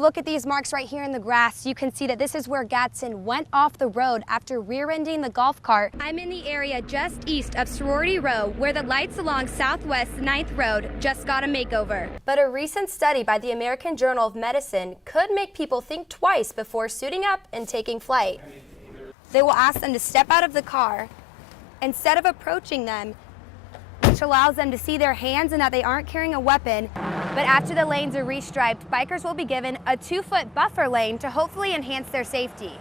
look at these marks right here in the grass, you can see that this is where Gadsden went off the road after rear-ending the golf cart. I'm in the area just east of Sorority Row, where the lights along Southwest 9th Road just got a makeover. But a recent study by the American Journal of Medicine could make people think twice before suiting up and taking flight. They will ask them to step out of the car instead of approaching them, which allows them to see their hands and that they aren't carrying a weapon. But after the lanes are restriped, bikers will be given a 2-foot buffer lane to hopefully enhance their safety.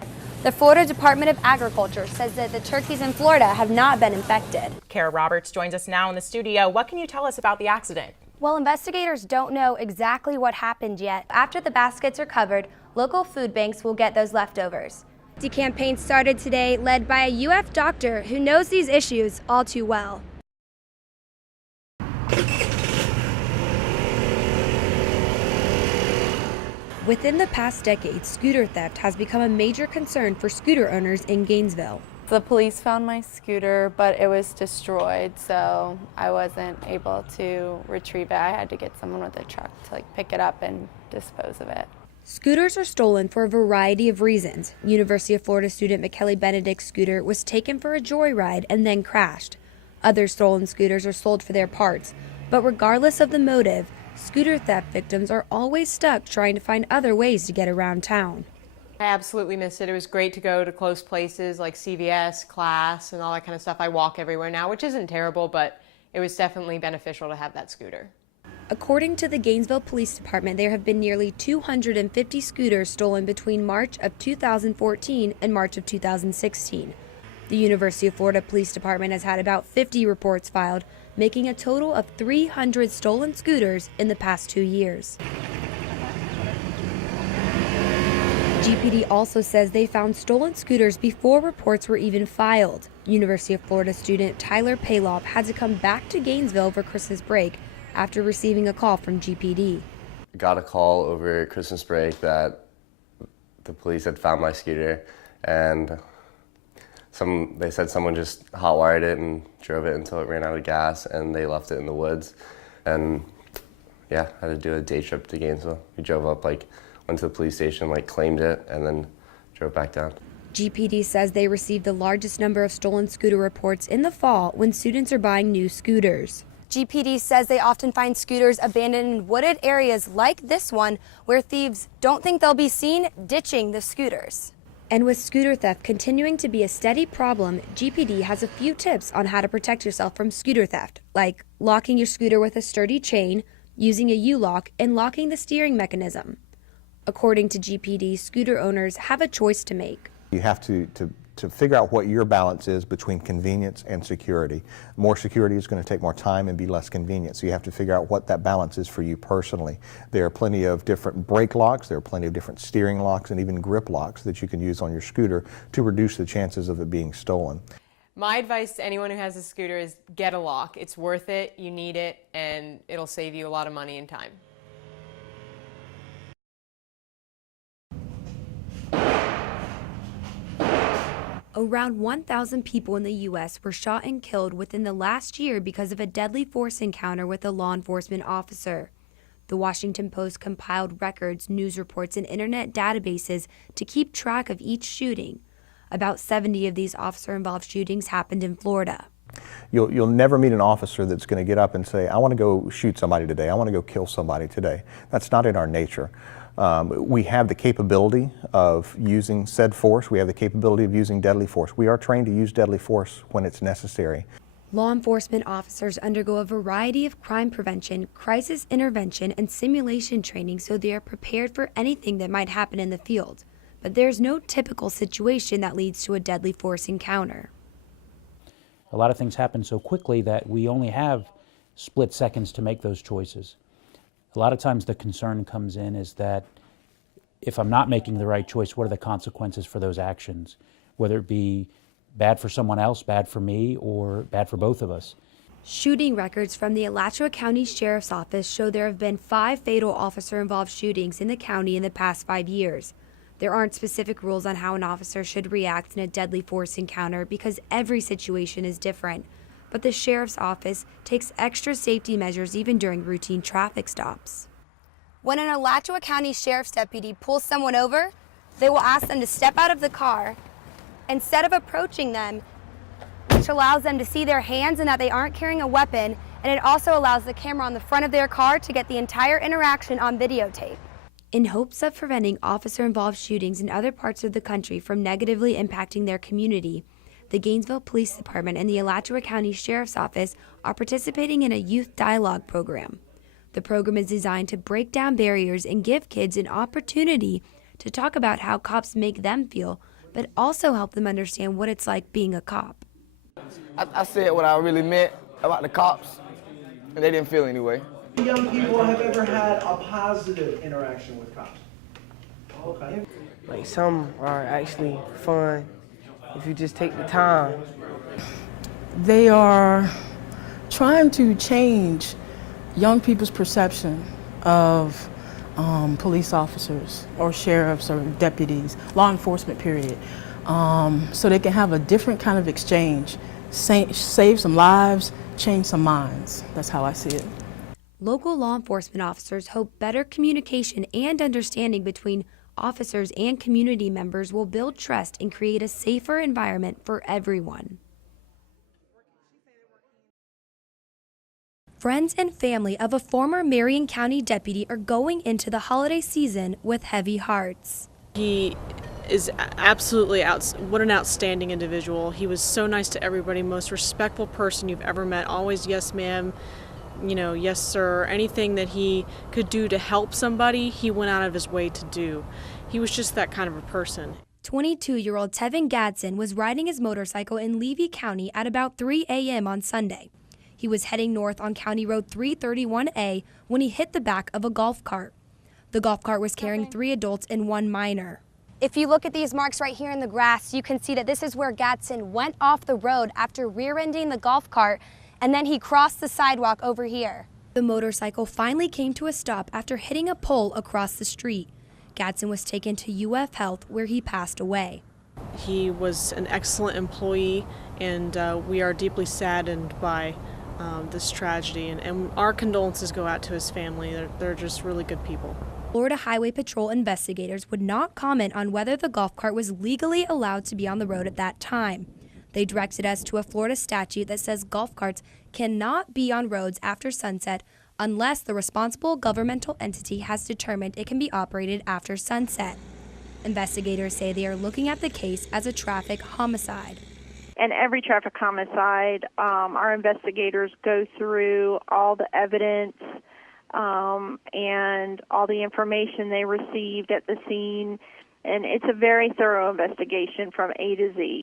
The Florida Department of Agriculture says that the turkeys in Florida have not been infected. Kara Roberts joins us now in the studio. What can you tell us about the accident? Well, investigators don't know exactly what happened yet. After the baskets are covered, local food banks will get those leftovers. The campaign started today, led by a UF doctor who knows these issues all too well. Within the past decade, scooter theft has become a major concern for scooter owners in Gainesville. The police found my scooter, but it was destroyed, so I wasn't able to retrieve it. I had to get someone with a truck to pick it up and dispose of it. Scooters are stolen for a variety of reasons. University of Florida student McKelly Benedict's scooter was taken for a joyride and then crashed. Other stolen scooters are sold for their parts, but regardless of the motive, scooter theft victims are always stuck trying to find other ways to get around town. I absolutely miss it. It was great to go to close places like CVS, class, and all that kind of stuff. I walk everywhere now, which isn't terrible, but it was definitely beneficial to have that scooter. According to the Gainesville Police Department, there have been nearly 250 scooters stolen between March of 2014 and March of 2016. The University of Florida Police Department has had about 50 reports filed, making a total of 300 stolen scooters in the past 2 years. GPD also says they found stolen scooters before reports were even filed. University of Florida student Tyler Payloff had to come back to Gainesville over Christmas break after receiving a call from GPD. Got a call over Christmas break that the police had found my scooter, and they said someone just hotwired it and drove it until it ran out of gas, and they left it in the woods. And yeah, I had to do a day trip to Gainesville. We drove up, went to the police station, claimed it, and then drove back down. GPD says they received the largest number of stolen scooter reports in the fall when students are buying new scooters. GPD says they often find scooters abandoned in wooded areas like this one, where thieves don't think they'll be seen ditching the scooters. And with scooter theft continuing to be a steady problem, GPD has a few tips on how to protect yourself from scooter theft, like locking your scooter with a sturdy chain, using a U-lock, and locking the steering mechanism. According to GPD, scooter owners have a choice to make. You have to figure out what your balance is between convenience and security. More security is going to take more time and be less convenient, so you have to figure out what that balance is for you personally. There are plenty of different brake locks, there are plenty of different steering locks, and even grip locks that you can use on your scooter to reduce the chances of it being stolen. My advice to anyone who has a scooter is get a lock. It's worth it, you need it, and it'll save you a lot of money and time. Around 1,000 people in the U.S. were shot and killed within the last year because of a deadly force encounter with a law enforcement officer. The Washington Post compiled records, news reports, and internet databases to keep track of each shooting. About 70 of these officer-involved shootings happened in Florida. You'll never meet an officer that's going to get up and say, I want to go shoot somebody today, I want to go kill somebody today. That's not in our nature. We have the capability of using said force. We have the capability of using deadly force. We are trained to use deadly force when it's necessary. Law enforcement officers undergo a variety of crime prevention, crisis intervention, and simulation training so they are prepared for anything that might happen in the field. But there's no typical situation that leads to a deadly force encounter. A lot of things happen so quickly that we only have split seconds to make those choices. A lot of times the concern comes in is that if I'm not making the right choice, what are the consequences for those actions? Whether it be bad for someone else, bad for me, or bad for both of us. Shooting records from the Alachua County Sheriff's Office show there have been 5 fatal officer-involved shootings in the county in the past 5 years. There aren't specific rules on how an officer should react in a deadly force encounter because every situation is different. But the Sheriff's Office takes extra safety measures even during routine traffic stops. When an Alachua County Sheriff's deputy pulls someone over, they will ask them to step out of the car instead of approaching them, which allows them to see their hands and that they aren't carrying a weapon, and it also allows the camera on the front of their car to get the entire interaction on videotape. In hopes of preventing officer-involved shootings in other parts of the country from negatively impacting their community, the Gainesville Police Department and the Alachua County Sheriff's Office are participating in a youth dialogue program. The program is designed to break down barriers and give kids an opportunity to talk about how cops make them feel, but also help them understand what it's like being a cop. I said what I really meant about the cops, and they didn't feel anyway. Young people have ever had a positive interaction with cops? Okay. Like some are actually fun if you just take the time. They are trying to change young people's perception of police officers or sheriffs or deputies, law enforcement period, so they can have a different kind of exchange, save some lives, change some minds. That's how I see it. Local law enforcement officers hope better communication and understanding between officers and community members will build trust and create a safer environment for everyone. Friends and family of a former Marion County deputy are going into the holiday season with heavy hearts. He is absolutely what an outstanding individual. He was so nice to everybody, most respectful person you've ever met, always yes ma'am, yes sir. Anything that he could do to help somebody, he went out of his way to do. He was just that kind of a person. 22-year-old Tevin Gadsden was riding his motorcycle in Levy County at about 3 a.m. on Sunday. He was heading north on County Road 331A when he hit the back of a golf cart. The golf cart was carrying 3 adults and 1 minor. If you look at these marks right here in the grass, you can see that this is where Gadsden went off the road after rear-ending the golf cart, and then he crossed the sidewalk over here. The motorcycle finally came to a stop after hitting a pole across the street. Gadsden was taken to UF Health, where he passed away. He was an excellent employee, and we are deeply saddened by this tragedy, and our condolences go out to his family. They're just really good people. Florida Highway Patrol investigators would not comment on whether the golf cart was legally allowed to be on the road at that time. They directed us to a Florida statute that says golf carts cannot be on roads after sunset unless the responsible governmental entity has determined it can be operated after sunset. Investigators say they are looking at the case as a traffic homicide. And every traffic homicide, our investigators go through all the evidence and all the information they received at the scene, and it's a very thorough investigation from A to Z.